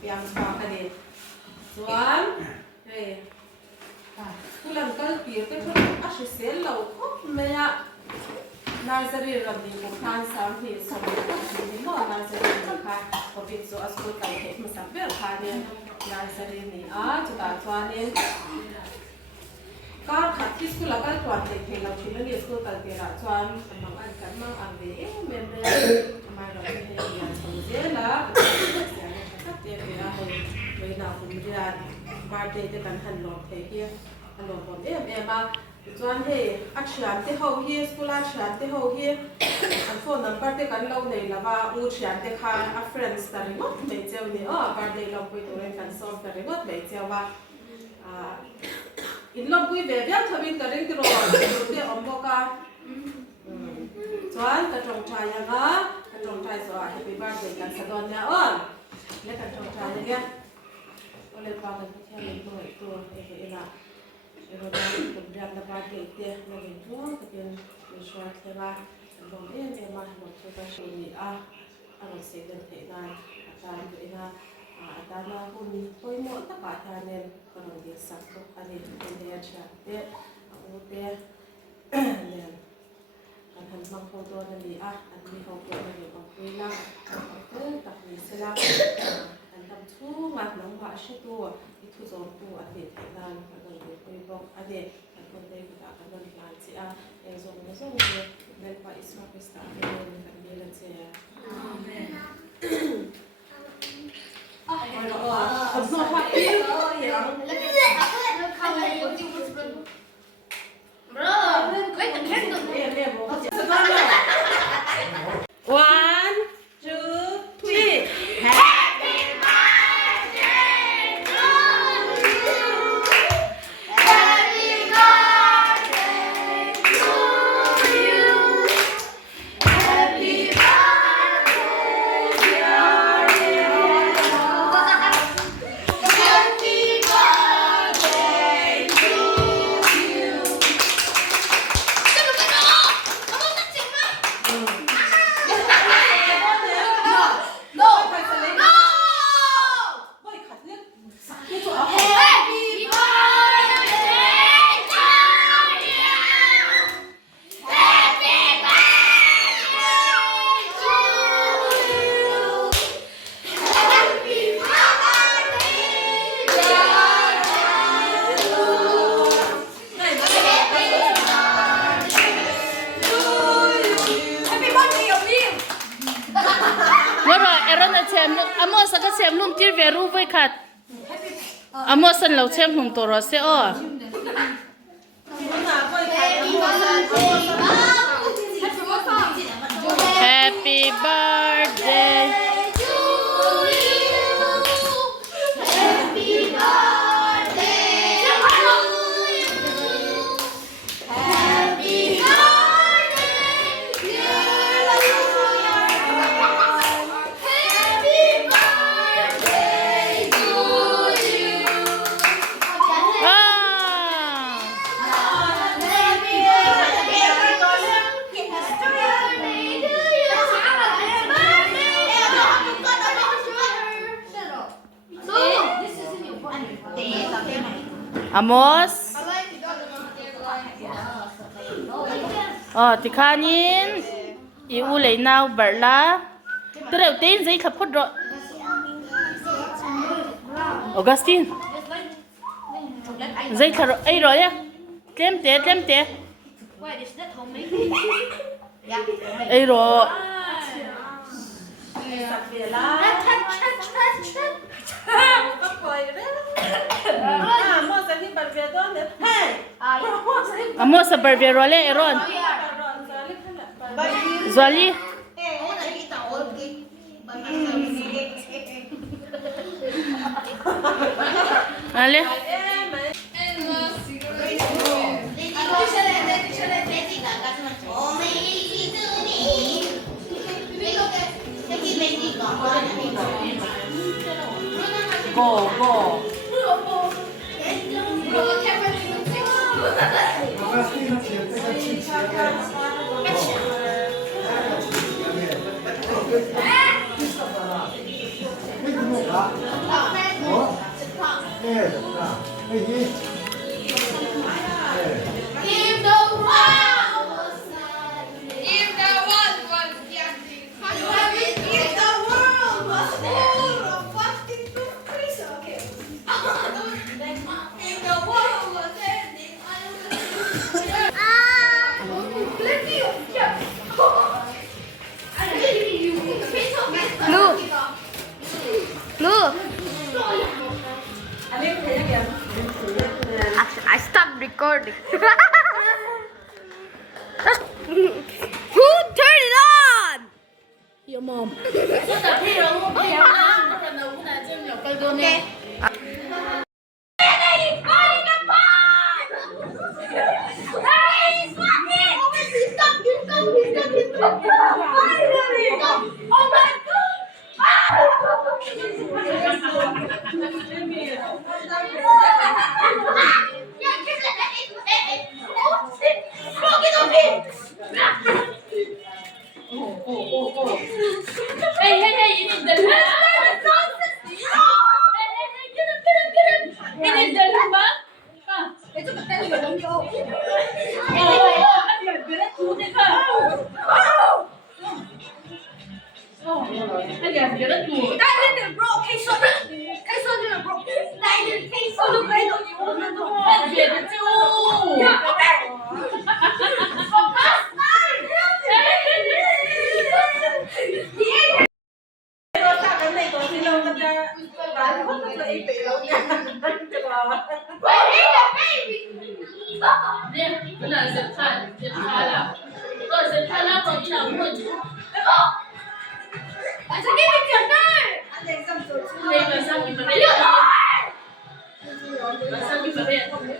piancham ani chuan hei kulan kal pir te khun a hri sel lo khop mai a nursery ram ni ko khan sam hi som ni mo nursery ni kha covid zo a school kai he ma sam ber kha ne nursery ni a chuta chuanin kar khat ki school akal tuan te the lo thil ni school kal te ra chuan mang an kan mang an ve mem re mai ro ni he ya so je la ka te re a he we na kum ria birthday te kan han lo the hi han lo bon ma chuan he a thian te ho hi school a thian te ho hi an phone number te kan lo nei lawa u thian te kha a friends ta ri ngot me cheu ni birthday lo pui to ren kan solve ta ri ngot me cheu wa in lom pui ve viam thabin ta ring tro te ombo ka chuan ka tong thai anga ka tong thai so happy birthday kan sa don ya on le ka tong thai ya ole pa ka thian to e la rồi đó cũng làm là ba cái tiền rồi mình thuốc cái tiền mình xoa thế ba rồi em mà một số cái số gì rồi sẽ được thế này ta vậy là ta là cũng tôi muốn tất cả ta nên còn việc sản xuất anh em để trả tiền ô tiền nên anh thành mang phong độ này đi anh đi phong độ này bằng cái là cái đặc biệt sẽ là anh làm thu mặt nóng hóa sẽ tua cái thu dọn tua anh để thế này tôiบอกอดีตคนเด็กจากกันวันหลายสิเองส่งมาส่งเลยเดินไปสมัครสตาร์ทเลยกันดีเลยเจ้าผมส่งมาปีอย่างOne, two, three. Amo sa ka sem lum tir veru vai khat amo san lo chem hum to ro se o Happy birthday to you Happy birthday to you Happy Amos tikhanin i u lei nau barla treu tin zai khap khot ro Augustine zai kharo ai ro ya tlem te ai ro Amo sa barbero le eron Zali Ale Go Look. anh biết thế kìa. I stopped recording. Who turned it on? Your mom. Okay. Cái là giật thả là giật thả là còn như nào muốn chú Anh sẽ give me your name. đây là sao mình phải đây là sao mình phải đây